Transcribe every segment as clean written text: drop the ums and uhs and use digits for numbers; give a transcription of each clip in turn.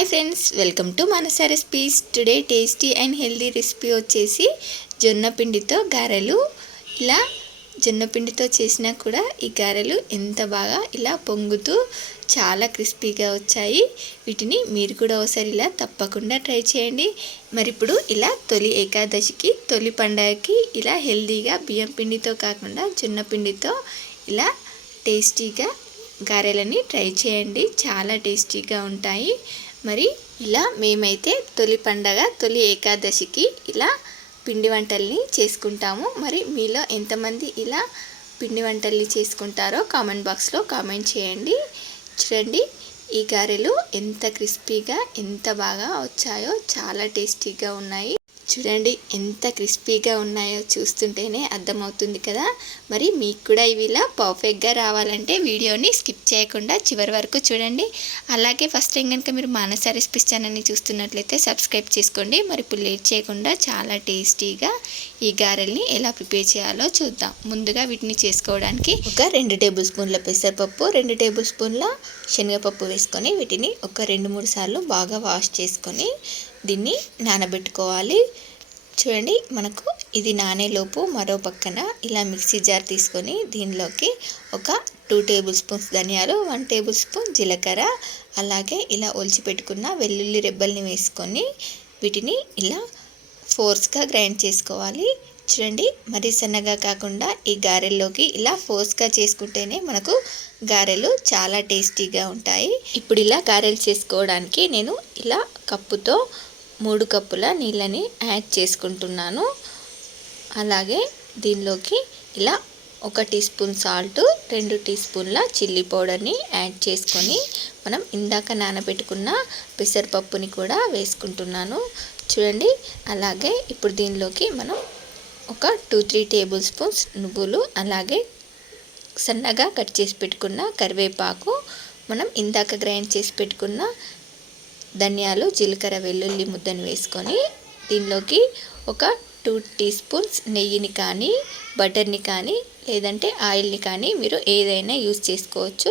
Hi friends, welcome to Manasa recipes. Today tasty and healthy recipe వచ్చేసి జొన్న పిండితో గారెలు. ఇలా జొన్న పిండితో చేసినా కూడా ఈ గారెలు ఎంత బాగా ఇలా పొంగుతూ చాలా క్రిస్పీగా వచ్చాయి. వీటిని మీరు కూడా ఒకసారి ఇలా తప్పకుండా ట్రై చేయండి. మరి ఇప్పుడు ఇలా తొలి ఏకాదశికి, తొలి పండగకి ఇలా హెల్దీగా బియ్యం పిండితో కాకుండా జొన్న పిండితో ఇలా టేస్టీగా గారెలని ట్రై చేయండి. చాలా టేస్టీగా ఉంటాయి. మరి ఇలా మేమైతే తొలి పండగ, తొలి ఏకాదశికి ఇలా పిండి వంటల్ని చేసుకుంటాము. మరి మీలో ఎంతమంది ఇలా పిండి వంటల్ని చేసుకుంటారో కామెంట్ బాక్స్లో కామెంట్ చేయండి. చూడండి, ఈ గారెలు ఎంత క్రిస్పీగా, ఎంత బాగా వచ్చాయో, చాలా టేస్టీగా ఉన్నాయి. చూడండి ఎంత క్రిస్పీగా ఉన్నాయో చూస్తుంటేనే అర్థమవుతుంది కదా. మరి మీకు కూడా ఇవి ఇలా పర్ఫెక్ట్గా రావాలంటే వీడియోని స్కిప్ చేయకుండా చివరి వరకు చూడండి. అలాగే ఫస్ట్ టైం కనుక మీరు మానస రెసిపీస్ ఛానల్ని చూస్తున్నట్లయితే సబ్స్క్రైబ్ చేసుకోండి. మరి ఇప్పుడు లేట్ చేయకుండా చాలా టేస్టీగా ఈ గారెల్ని ఎలా ప్రిపేర్ చేయాలో చూద్దాం. ముందుగా వీటిని చేసుకోవడానికి ఒక 2 టేబుల్ స్పూన్ల పెసరపప్పు, 2 టేబుల్ స్పూన్ల శనగపప్పు వేసుకొని వీటిని ఒక 2-3 సార్లు బాగా వాష్ చేసుకొని దీన్ని నానబెట్టుకోవాలి. చూడండి, మనకు ఇది నానేలోపు మరో పక్కన ఇలా మిక్సీ జార్ తీసుకొని దీనిలోకి ఒక 2 టేబుల్ స్పూన్స్ ధనియాలు, 1 టేబుల్ స్పూన్ జీలకర్ర, అలాగే ఇలా ఒలిచిపెట్టుకున్న వెల్లుల్లి రెబ్బల్ని వేసుకొని వీటిని ఇలా ఫోర్స్గా గ్రైండ్ చేసుకోవాలి. చూడండి, మరీ సన్నగా కాకుండా ఈ గారెల్లోకి ఇలా ఫోర్స్గా చేసుకుంటేనే మనకు గారెలు చాలా టేస్టీగా ఉంటాయి. ఇప్పుడు ఇలా గారెలు చేసుకోవడానికి నేను ఇలా కప్పుతో 3 కప్పుల నీళ్ళని యాడ్ చేసుకుంటున్నాను. అలాగే దీనిలోకి ఇలా 1 టీ స్పూన్ సాల్ట్, 2 టీ స్పూన్ల చిల్లీ పౌడర్ని యాడ్ చేసుకొని మనం ఇందాక నానబెట్టుకున్న పెసరపప్పుని కూడా వేసుకుంటున్నాను. చూడండి, అలాగే ఇప్పుడు దీనిలోకి మనం ఒక 2-3 టేబుల్ స్పూన్స్ నువ్వులు, అలాగే సన్నగా కట్ చేసి పెట్టుకున్న కరివేపాకు, మనం ఇందాక గ్రైండ్ చేసి పెట్టుకున్న ధనియాలు, జీలకర్ర, వెల్లుల్లి ముద్దను వేసుకొని దీనిలోకి ఒక 2 టీ స్పూన్స్ నెయ్యిని కానీ, బటర్ని కానీ, లేదంటే ఆయిల్ని కానీ మీరు ఏదైనా యూజ్ చేసుకోవచ్చు.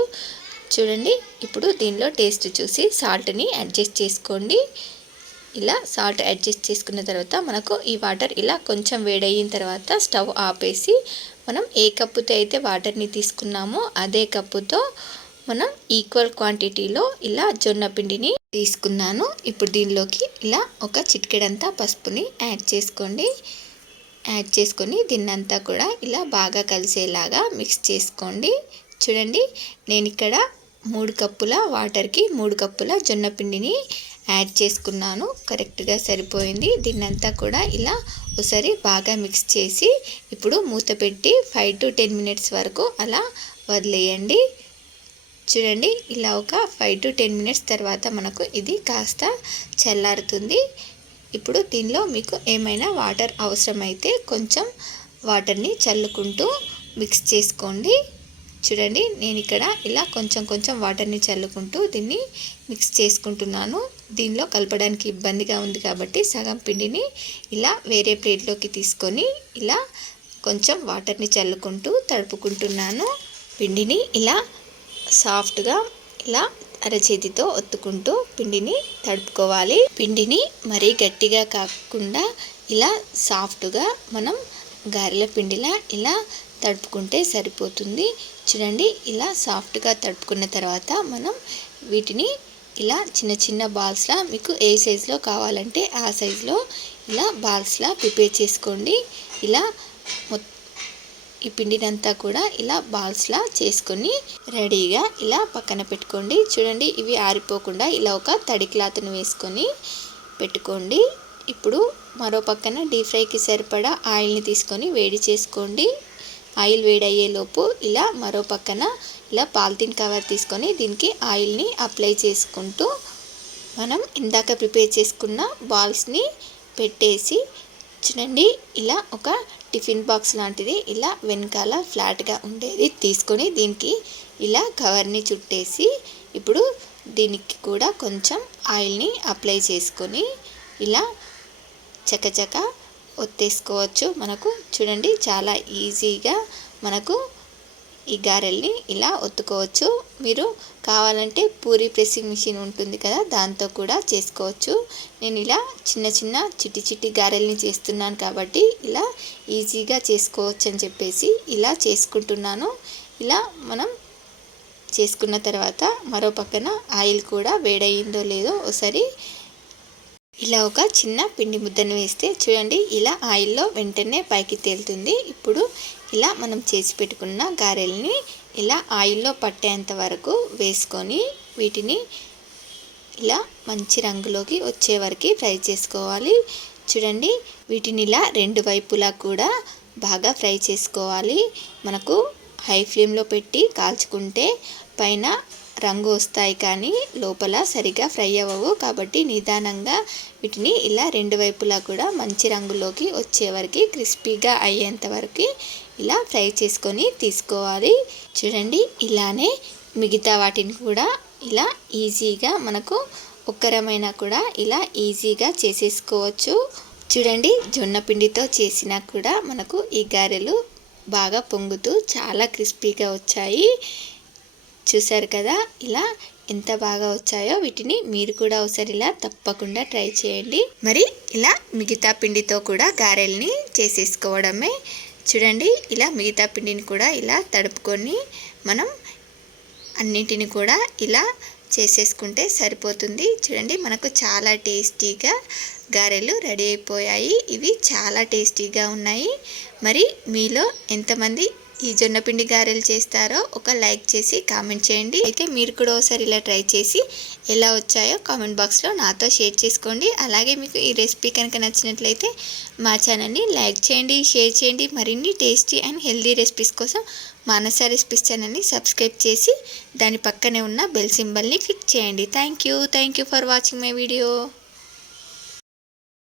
చూడండి, ఇప్పుడు దీనిలో టేస్ట్ చూసి సాల్ట్ని అడ్జస్ట్ చేసుకోండి. ఇలా సాల్ట్ అడ్జస్ట్ చేసుకున్న తర్వాత మనకు ఈ వాటర్ ఇలా కొంచెం వేడయిన తర్వాత స్టవ్ ఆపేసి మనం ఏ కప్పుతో అయితే వాటర్ని తీసుకున్నామో అదే కప్పుతో మనం ఈక్వల్ క్వాంటిటీలో ఇలా జొన్న పిండిని తీసుకున్నాను. ఇప్పుడు దీనిలోకి ఇలా ఒక చిటికెడంతా పసుపుని యాడ్ చేసుకోండి. యాడ్ చేసుకొని దీన్నంతా కూడా ఇలా బాగా కలిసేలాగా మిక్స్ చేసుకోండి. చూడండి, నేను ఇక్కడ 3 కప్పుల వాటర్కి 3 కప్పుల జొన్న పిండిని యాడ్ చేసుకున్నాను. కరెక్ట్గా సరిపోయింది. దీన్నంతా కూడా ఇలా ఒకసారి బాగా మిక్స్ చేసి ఇప్పుడు మూత పెట్టి 5 to 10 మినిట్స్ వరకు అలా వదిలేయండి. చూడండి, ఇలా ఒక 5 to 10 మినిట్స్ తర్వాత మనకు ఇది కాస్త చల్లారుతుంది. ఇప్పుడు దీనిలో మీకు ఏమైనా వాటర్ అవసరమైతే కొంచెం వాటర్ని చల్లుకుంటూ మిక్స్ చేసుకోండి. చూడండి, నేను ఇక్కడ ఇలా కొంచెం వాటర్ని చల్లుకుంటూ దీన్ని మిక్స్ చేసుకుంటున్నాను. దీనిలో కలపడానికి ఇబ్బందిగా ఉంది కాబట్టి సగం పిండిని ఇలా వేరే ప్లేట్లోకి తీసుకొని ఇలా కొంచెం వాటర్ని చల్లుకుంటూ తడుపుకుంటున్నాను. పిండిని ఇలా సాఫ్ట్గా ఇలా అరచేతితో ఒత్తుకుంటూ పిండిని తడుపుకోవాలి. పిండిని మరీ గట్టిగా కాకుండా ఇలా సాఫ్ట్గా మనం గారెల పిండిలా ఇలా తడుపుకుంటే సరిపోతుంది. చూడండి, ఇలా సాఫ్ట్గా తడుపుకున్న తర్వాత మనం వీటిని ఇలా చిన్న బాల్స్లా మీకు ఏ సైజులో కావాలంటే ఆ సైజులో ఇలా బాల్స్లా ప్రిపేర్ చేసుకోండి. ఇలా ఈ పిండినంతా కూడా ఇలా బాల్స్లా చేసుకొని రెడీగా ఇలా పక్కన పెట్టుకోండి. చూడండి, ఇవి ఆరిపోకుండా ఇలా ఒక తడి క్లాత్ని వేసుకొని పెట్టుకోండి. ఇప్పుడు మరో పక్కన డీప్ ఫ్రైకి సరిపడా ఆయిల్ని తీసుకొని వేడి చేసుకోండి. ఆయిల్ వేడయ్యేలోపు ఇలా మరో పక్కన ఇలా పాలిథిన్ కవర్ తీసుకొని దీనికి ఆయిల్ని అప్లై చేసుకుంటూ మనం ఇందాక ప్రిపేర్ చేసుకున్న బాల్స్ని పెట్టేసి చూడండి, ఇలా ఒక టిఫిన్ బాక్స్ లాంటిది ఇలా వెనకాల ఫ్లాట్గా ఉండేది తీసుకొని దీనికి ఇలా కవర్ని చుట్టేసి ఇప్పుడు దీనికి కూడా కొంచెం ఆయిల్ని అప్లై చేసుకొని ఇలా చకచక ఒత్తేసుకోవచ్చు. మనకు చూడండి, చాలా ఈజీగా మనకు ఈ గారెల్ని ఇలా ఒత్తుకోవచ్చు. మీరు కావాలంటే పూరి ప్రెస్సింగ్ మిషన్ ఉంటుంది కదా, దాంతో కూడా చేసుకోవచ్చు. నేను ఇలా చిన్న చిన్న చిట్టి చిట్టి గారెల్ని చేస్తున్నాను కాబట్టి ఇలా ఈజీగా చేసుకోవచ్చు అని చెప్పేసి ఇలా చేసుకుంటున్నాను. ఇలా మనం చేసుకున్న తర్వాత మరో పక్కన ఆయిల్ కూడా వేడయిందో లేదో ఒకసారి ఇలా ఒక చిన్న పిండి ముద్దను వేస్తే చూడండి, ఇలా ఆయిల్లో వెంటనే పైకి తేలుతుంది. ఇప్పుడు ఇలా మనం చేసి పెట్టుకున్న గారెల్ని ఇలా ఆయిల్లో పట్టేంత వరకు వేసుకొని వీటిని ఇలా మంచి రంగులోకి వచ్చే వరకు ఫ్రై చేసుకోవాలి. చూడండి, వీటిని ఇలా రెండు వైపులా కూడా బాగా ఫ్రై చేసుకోవాలి. మనకు హై ఫ్లేమ్లో పెట్టి కాల్చుకుంటే పైన రంగు వస్తాయి కానీ లోపల సరిగా ఫ్రై అవ్వవు. కాబట్టి నిదానంగా వీటిని ఇలా రెండు వైపులా కూడా మంచి రంగులోకి వచ్చే వరకు క్రిస్పీగా అయ్యేంత వరకు ఇలా ఫ్రై చేసుకొని తీసుకోవాలి. చూడండి, ఇలానే మిగతా వాటిని కూడా ఇలా ఈజీగా మనకు ఒక్కరమైనా కూడా ఇలా ఈజీగా చేసేసుకోవచ్చు. చూడండి, జొన్న పిండితో చేసినా కూడా మనకు ఈ గారెలు బాగా పొంగుతూ చాలా క్రిస్పీగా వచ్చాయి. చూసారు కదా ఇలా ఎంత బాగా వచ్చాయో. వీటిని మీరు కూడా ఒకసారి ఇలా తప్పకుండా ట్రై చేయండి. మరి ఇలా మిగతా పిండితో కూడా గారెల్ని చేసేసుకోవడమే. చూడండి, ఇలా మిగతా పిండిని కూడా ఇలా తడుపుకొని మనం అన్నింటిని కూడా ఇలా చేసేసుకుంటే సరిపోతుంది. చూడండి, మనకు చాలా టేస్టీగా గారెలు రెడీ అయిపోయాయి. ఇవి చాలా టేస్టీగా ఉన్నాయి. మరి మీలో ఎంతమంది ఈ జొన్నపిండి గారెలు చేస్తారో ఒక లైక్ చేసి కామెంట్ చేయండి. అయితే మీరు కూడా ఒకసారి ఇలా ట్రై చేసి ఎలా వచ్చాయో కామెంట్ బాక్స్లో నాతో షేర్ చేసుకోండి. అలాగే మీకు ఈ రెసిపీ కనుక నచ్చినట్లయితే మా ఛానల్ని లైక్ చేయండి, షేర్ చేయండి. మరిన్ని టేస్టీ అండ్ హెల్దీ రెసిపీస్ కోసం మానస రెసిపీస్ ఛానల్ని సబ్స్క్రైబ్ చేసి దాని పక్కనే ఉన్న బెల్ సింబల్ని క్లిక్ చేయండి. Thank you for watching my video.